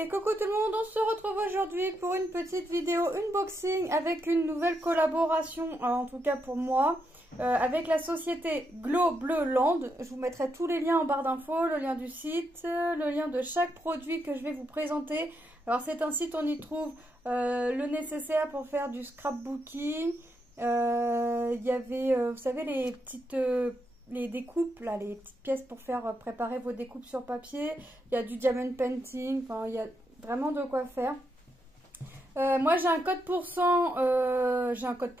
Et coucou tout le monde, on se retrouve aujourd'hui pour une petite vidéo unboxing avec une nouvelle collaboration, en tout cas pour moi, avec la société Glow Bleu Land. Je vous mettrai tous les liens en barre d'infos, le lien du site, le lien de chaque produit que je vais vous présenter. Alors c'est un site, on y trouve le nécessaire pour faire du scrapbooking. Il y avait, vous savez, les petites... les découpes, là, les petites pièces pour faire préparer vos découpes sur papier. Il y a du diamond painting, enfin, il y a vraiment de quoi faire. Moi, j'ai un code j'ai un code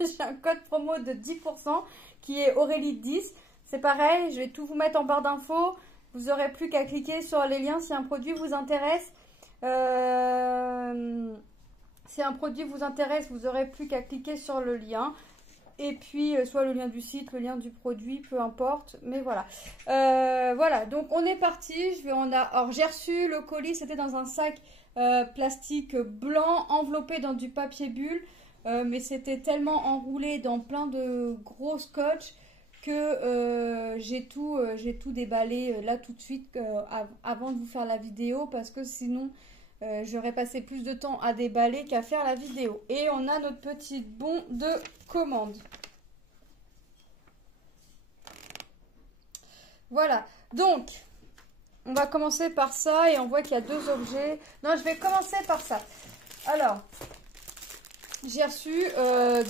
j'ai un code promo de 10% qui est Aurélie10. C'est pareil, je vais tout vous mettre en barre d'infos. Vous n'aurez plus qu'à cliquer sur les liens si un produit vous intéresse. Si un produit vous intéresse, vous n'aurez plus qu'à cliquer sur le lien. Et puis, soit le lien du site, le lien du produit, peu importe. Mais voilà. Voilà, donc on est parti. Alors, j'ai reçu le colis, c'était dans un sac plastique blanc, enveloppé dans du papier bulle. Mais c'était tellement enroulé dans plein de gros scotch que j'ai tout déballé là tout de suite avant de vous faire la vidéo. Parce que sinon... j'aurais passé plus de temps à déballer qu'à faire la vidéo. Et on a notre petit bon de commande. Voilà. Donc, on va commencer par ça. Et on voit qu'il y a deux objets. Non, je vais commencer par ça. Alors, j'ai reçu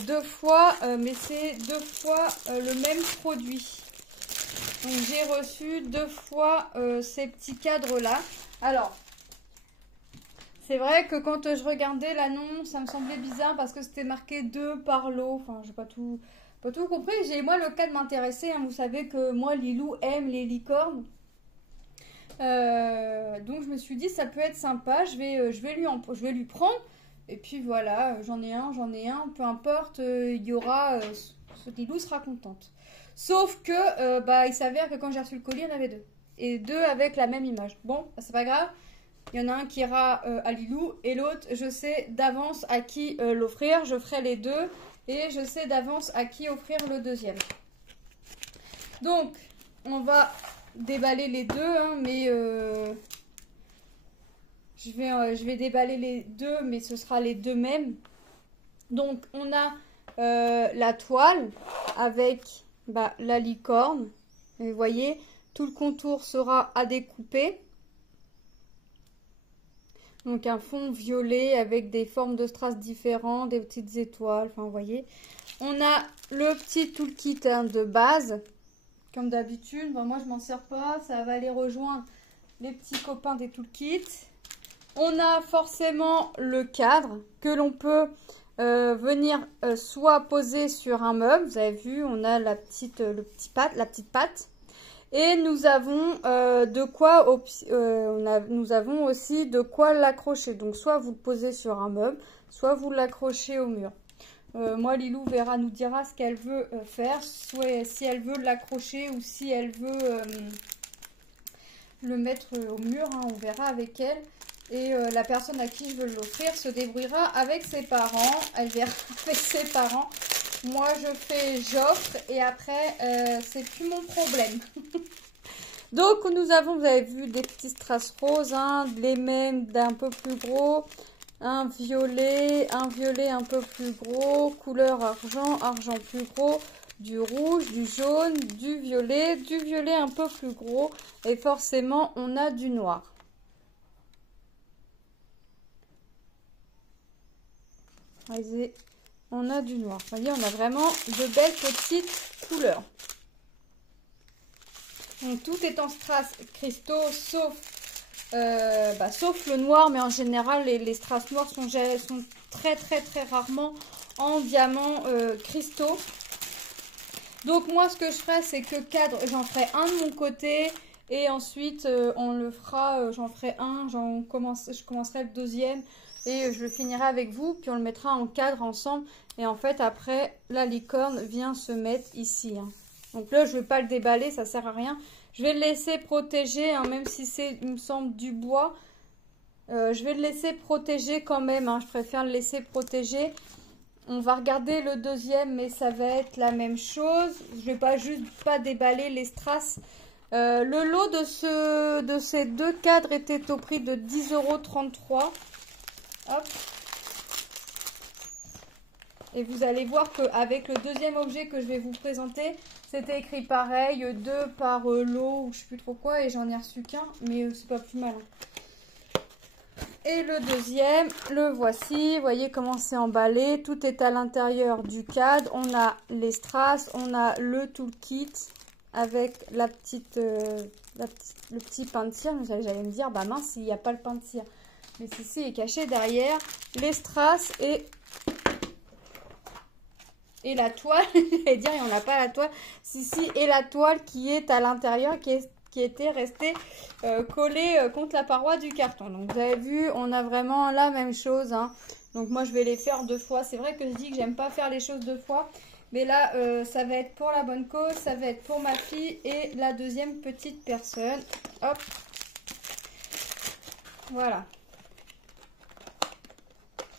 deux fois, mais c'est deux fois le même produit. Donc, j'ai reçu deux fois ces petits cadres-là. Alors... c'est vrai que quand je regardais l'annonce, ça me semblait bizarre parce que c'était marqué 2 par lot. Enfin, j'ai pas tout compris. Moi, le cadre m'intéressait. Hein. Vous savez que moi, Lilou aime les licornes. Donc, je me suis dit, ça peut être sympa. Je vais lui prendre. Et puis, voilà, j'en ai un. Peu importe, il y aura... Lilou sera contente. Sauf que, il s'avère que quand j'ai reçu le colis, il y en avait deux. Et deux avec la même image. Bon, c'est pas grave. Il y en a un qui ira à Lilou et l'autre, je sais d'avance à qui l'offrir. Je ferai les deux et je sais d'avance à qui offrir le deuxième. Donc, on va déballer les deux, hein, mais je vais déballer les deux, mais ce sera les deux mêmes. Donc, on a la toile avec la licorne. Et vous voyez, tout le contour sera à découper. Donc un fond violet avec des formes de strass différents, des petites étoiles, enfin vous voyez. On a le petit toolkit de base, comme d'habitude. Moi je m'en sers pas, ça va aller rejoindre les petits copains des toolkits. On a forcément le cadre que l'on peut venir soit poser sur un meuble. Vous avez vu, on a la petite patte. Et nous avons nous avons aussi de quoi l'accrocher. Donc soit vous le posez sur un meuble, soit vous l'accrochez au mur. Moi, Lilou nous dira ce qu'elle veut faire, soit si elle veut l'accrocher ou si elle veut le mettre au mur. Hein, on verra avec elle. Et la personne à qui je veux l'offrir se débrouillera avec ses parents. Elle verra avec ses parents. Moi, j'offre et après, c'est plus mon problème. Donc, nous avons, vous avez vu, des petits strass roses, hein, les mêmes d'un peu plus gros, un violet un peu plus gros, couleur argent plus gros, du rouge, du jaune, du violet un peu plus gros et forcément, on a du noir. Voyez, on a du noir. Vous voyez, on a vraiment de belles petites couleurs. Donc, tout est en strass cristaux, sauf le noir. Mais en général, les strass noirs sont très rarement en diamant cristaux. Donc, moi, ce que je ferai, c'est que cadre, j'en ferai un de mon côté. Et ensuite, on le fera, j'en ferai un, je commencerai le deuxième. Et je le finirai avec vous, puis on le mettra en cadre ensemble. Et en fait, après, la licorne vient se mettre ici. Hein. Donc là, je ne vais pas le déballer, ça ne sert à rien. Je vais le laisser protéger, hein, même si c'est, il me semble, du bois. Je vais le laisser protéger quand même. Hein. Je préfère le laisser protéger. On va regarder le deuxième, mais ça va être la même chose. Je ne vais pas déballer les strass Le lot de ces deux cadres était au prix de 10,33 €. Hop. Et vous allez voir qu'avec le deuxième objet que je vais vous présenter, c'était écrit pareil, 2 par lot ou je sais plus trop quoi, et j'en ai reçu qu'un, mais c'est pas plus mal. Et le deuxième, le voici, vous voyez comment c'est emballé, tout est à l'intérieur du cadre, on a les strass, on a le toolkit avec le petit pain de cire, j'allais me dire, bah mince, il n'y a pas le pain de cire, mais ceci est caché derrière, les strass et la toile, j'allais dire, il n'y en a pas la toile, si, et la toile qui est à l'intérieur, qui était restée collée contre la paroi du carton. Donc vous avez vu, on a vraiment la même chose, hein. Donc moi je vais les faire 2 fois. C'est vrai que je dis que j'aime pas faire les choses 2 fois, mais là ça va être pour la bonne cause, ça va être pour ma fille et la deuxième petite personne. Hop, voilà.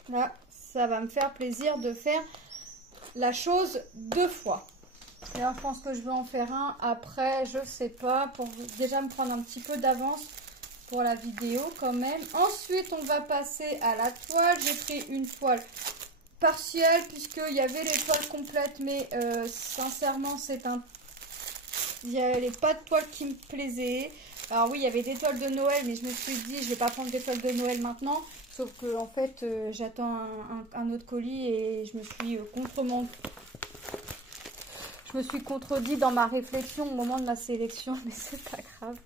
Là, ça va me faire plaisir de faire la chose 2 fois. Alors, je pense que je vais en faire un après, je sais pas, pour déjà me prendre un petit peu d'avance pour la vidéo quand même. Ensuite, on va passer à la toile. J'ai pris une toile partielle puisqu'il y avait les toiles complètes, mais sincèrement, il n'y avait pas de toile qui me plaisait. Alors oui, il y avait des toiles de Noël, mais je me suis dit, je vais pas prendre des toiles de Noël maintenant. Sauf que en fait, j'attends un autre colis et je me suis contredit dans ma réflexion au moment de ma sélection, mais c'est pas grave.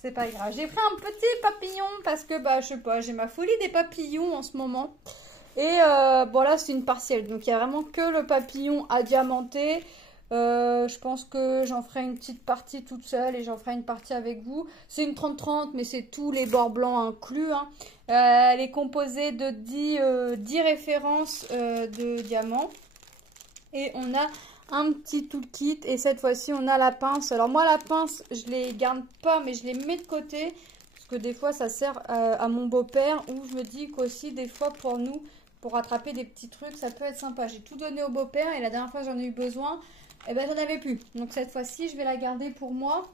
C'est pas grave. J'ai pris un petit papillon parce que, bah, je sais pas, j'ai ma folie des papillons en ce moment. Et bon, là, c'est une partielle. Donc, il y a vraiment que le papillon à diamanter. Je pense que j'en ferai une petite partie toute seule et j'en ferai une partie avec vous. C'est une 30-30, mais c'est tous les bords blancs inclus, hein. Elle est composée de 10 références de diamants. Et on a un petit toolkit et cette fois-ci on a la pince. Alors moi la pince je les garde pas mais je les mets de côté parce que des fois ça sert à mon beau-père, ou je me dis qu'aussi des fois pour nous, pour attraper des petits trucs, ça peut être sympa. J'ai tout donné au beau-père et la dernière fois j'en ai eu besoin, et ben j'en avais plus. Donc cette fois-ci je vais la garder pour moi.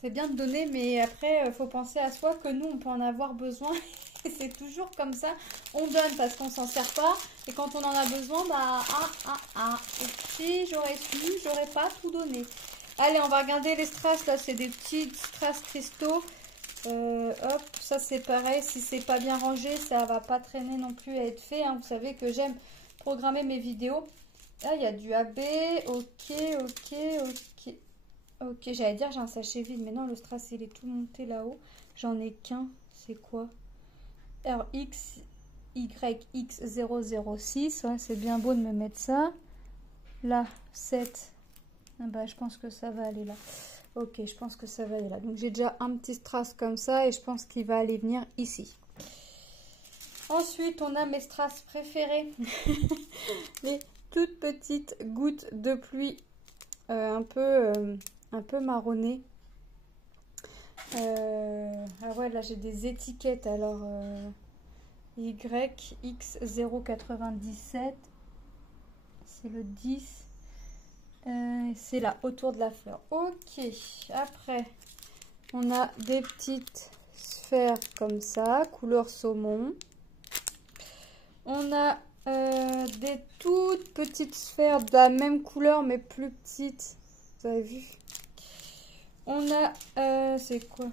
C'est bien de donner, mais après faut penser à soi que nous on peut en avoir besoin. C'est toujours comme ça, on donne parce qu'on s'en sert pas, et quand on en a besoin, bah et si j'aurais su, j'aurais pas tout donné. Allez, on va regarder les strass. Là c'est des petits strass cristaux. Hop, ça c'est pareil, si c'est pas bien rangé, ça va pas traîner non plus à être fait, hein. Vous savez que j'aime programmer mes vidéos. Là il y a du AB, ok, j'allais dire j'ai un sachet vide, mais non, le strass il est tout monté là-haut, j'en ai qu'un, c'est quoi? RXYX006, ouais, c'est bien beau de me mettre ça. Là, 7. Ah bah, je pense que ça va aller là. Ok, je pense que ça va aller là. Donc, j'ai déjà un petit strass comme ça et je pense qu'il va aller venir ici. Ensuite, on a mes strass préférés. Les toutes petites gouttes de pluie un peu marronnées. Ah ouais, là j'ai des étiquettes. Alors YX097, c'est le 10, c'est là autour de la fleur. Ok, après on a des petites sphères comme ça, couleur saumon. On a des toutes petites sphères de la même couleur mais plus petites, vous avez vu. On a, c'est quoi?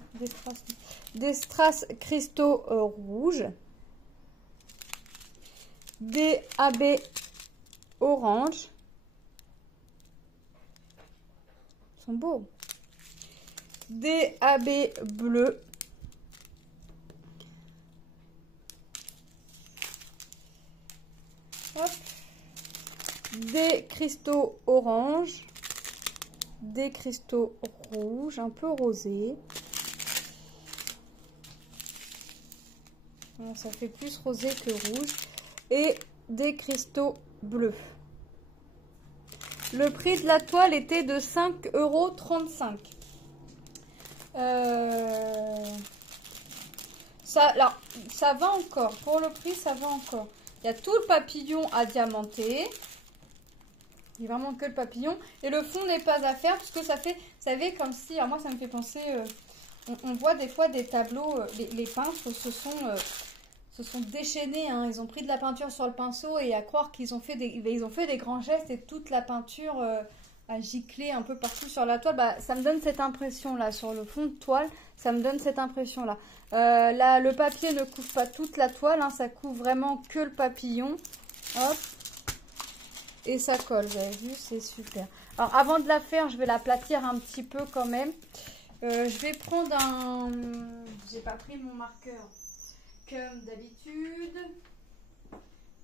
Des strass cristaux rouges. Des AB orange. Ils sont beaux. Des AB bleus. Hop. Des cristaux orange. Des cristaux rouges, un peu rosés. Bon, ça fait plus rosé que rouge. Et des cristaux bleus. Le prix de la toile était de 5,35 €. Ça va encore. Pour le prix, ça va encore. Il y a tout le papillon à diamanter. Il n'y a vraiment que le papillon. Et le fond n'est pas à faire parce que ça fait, vous savez, comme si, alors moi ça me fait penser, on voit des fois des tableaux, les peintres se sont déchaînés, hein. Ils ont pris de la peinture sur le pinceau et à croire qu'ils ont fait des grands gestes et toute la peinture a giclé un peu partout sur la toile. Bah, ça me donne cette impression là, sur le fond de toile, ça me donne cette impression là. Là, le papier ne couvre pas toute la toile, hein, ça couvre vraiment que le papillon. Hop. Et ça colle, vous avez vu, c'est super. Alors avant de la faire, je vais l'aplatir un petit peu quand même. Je vais prendre un... J'ai pas pris mon marqueur comme d'habitude.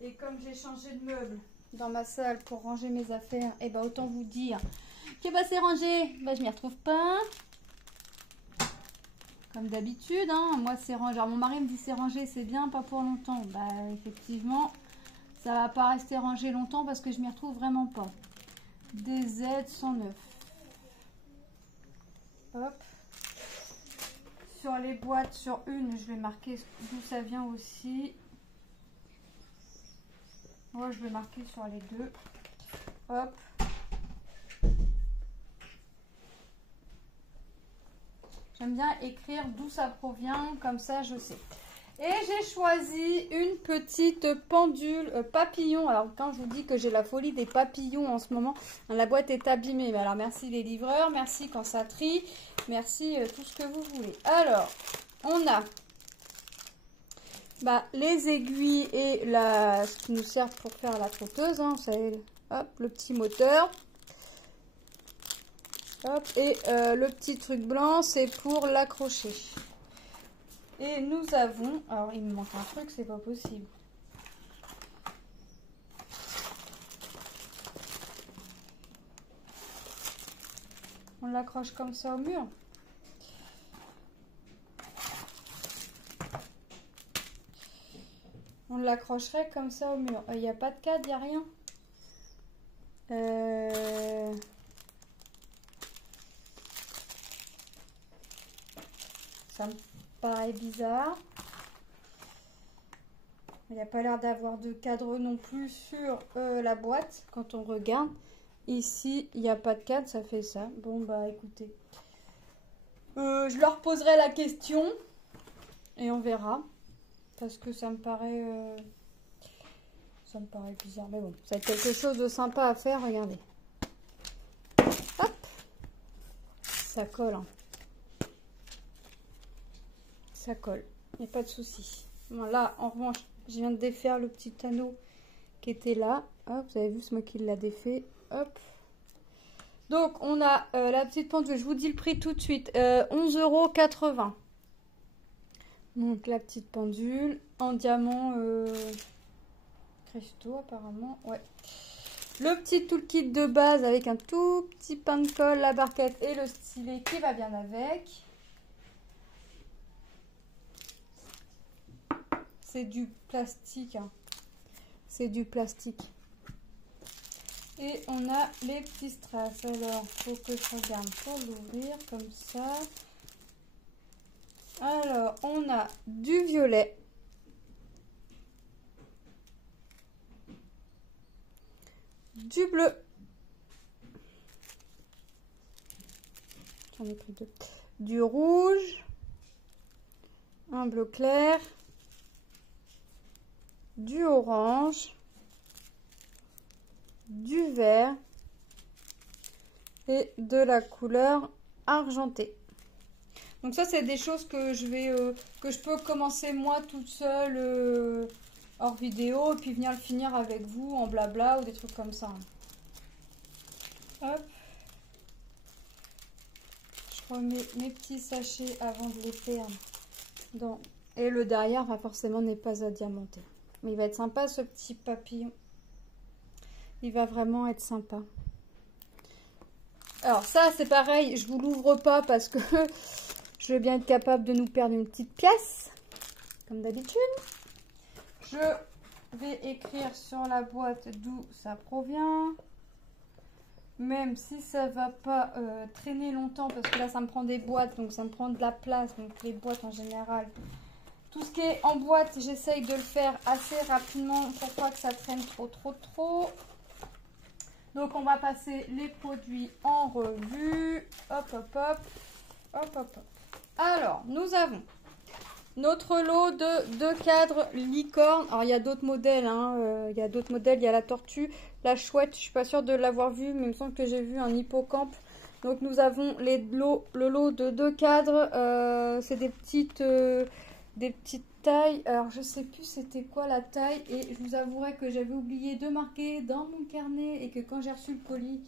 Et comme j'ai changé de meuble dans ma salle pour ranger mes affaires, et bah autant vous dire que bah c'est rangé, bah je m'y retrouve pas. Comme d'habitude, hein, moi c'est rangé. Alors mon mari me dit c'est rangé, c'est bien, pas pour longtemps. Bah effectivement... Ça va pas rester rangé longtemps parce que je m'y retrouve vraiment pas. DZ 109. Hop. Sur les boîtes, sur une, je vais marquer d'où ça vient aussi. Moi, je vais marquer sur les deux. Hop. J'aime bien écrire d'où ça provient, comme ça je sais. Et j'ai choisi une petite pendule papillon. Alors quand je vous dis que j'ai la folie des papillons en ce moment, la boîte est abîmée. Mais alors merci les livreurs, merci quand ça trie, merci tout ce que vous voulez. Alors, on a les aiguilles et ce qui nous sert pour faire la trotteuse. Hein, vous savez, hop, le petit moteur. Hop, et le petit truc blanc, c'est pour l'accrocher. Et nous avons... Alors, il me manque un truc, c'est pas possible. On l'accroche comme ça au mur. On l'accrocherait comme ça au mur. Il n'y a pas de cadre, il n'y a rien. Ça me paraît bizarre. Il n'y a pas l'air d'avoir de cadre non plus sur la boîte quand on regarde. Ici, il n'y a pas de cadre, ça fait ça. Bon, bah écoutez. Je leur poserai la question et on verra. Parce que ça me paraît bizarre. Mais bon, ça va être quelque chose de sympa à faire, regardez. Hop. Ça colle. Hein. Ça colle. Il n'y a pas de souci. Bon, là, en revanche, je viens de défaire le petit anneau qui était là. Hop, vous avez vu, c'est moi qui l'a défait. Hop. Donc, on a la petite pendule. Je vous dis le prix tout de suite. 11,80 €. Donc, la petite pendule en diamant cristaux, apparemment. Ouais. Le petit toolkit de base avec un tout petit pain de colle, la barquette et le stylet qui va bien avec. C'est du plastique. Hein. C'est du plastique. Et on a les petits strass. Alors, il faut que je regarde pour l'ouvrir comme ça. Alors, on a du violet. Du bleu. J'en ai pris deux. Du rouge. Un bleu clair. Du orange. Du vert. Et de la couleur argentée. Donc ça, c'est des choses que je peux commencer moi toute seule hors vidéo et puis venir le finir avec vous en blabla ou des trucs comme ça. Hop. Je remets mes petits sachets avant de les perdre. Et le derrière, forcément, n'est pas à diamanter. Mais il va être sympa ce petit papillon. Il va vraiment être sympa. Alors ça, c'est pareil, je vous l'ouvre pas parce que je vais bien être capable de nous perdre une petite pièce, comme d'habitude. Je vais écrire sur la boîte d'où ça provient. Même si ça va pas traîner longtemps, parce que là, ça me prend des boîtes, donc ça me prend de la place. Donc les boîtes en général, tout ce qui est en boîte, j'essaye de le faire assez rapidement pour pas que ça traîne trop. Donc on va passer les produits en revue. Hop, hop, hop. Hop, hop, hop. Alors, nous avons notre lot de 2 cadres licorne. Alors, il y a d'autres modèles. Hein. Il y a d'autres modèles. Il y a la tortue, la chouette. Je suis pas sûre de l'avoir vue, mais il me semble que j'ai vu un hippocampe. Donc, nous avons le lot de 2 cadres. C'est des petites tailles. Alors, je sais plus c'était quoi la taille. Et je vous avouerai que j'avais oublié de marquer dans mon carnet. Et que quand j'ai reçu le colis,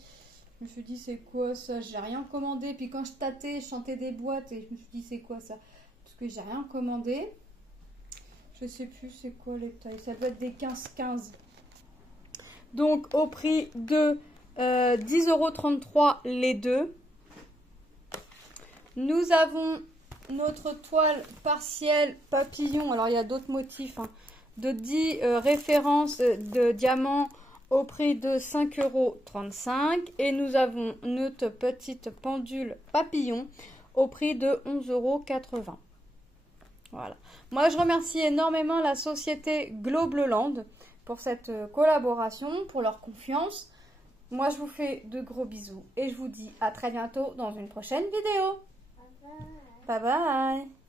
je me suis dit c'est quoi ça, j'ai rien commandé. Puis quand je tâtais, je chantais des boîtes et je me suis dit c'est quoi ça, parce que j'ai rien commandé. Je sais plus c'est quoi les tailles, ça doit être des 15-15. Donc au prix de 10,33 € les deux. Nous avons notre toile partielle papillon, alors il y a d'autres motifs, hein, de 10 références de diamants au prix de 5,35 € et nous avons notre petite pendule papillon au prix de 11,80 €. Voilà. Moi, je remercie énormément la société Globleland pour cette collaboration, pour leur confiance. Moi, je vous fais de gros bisous et je vous dis à très bientôt dans une prochaine vidéo. Bye bye. Bye bye.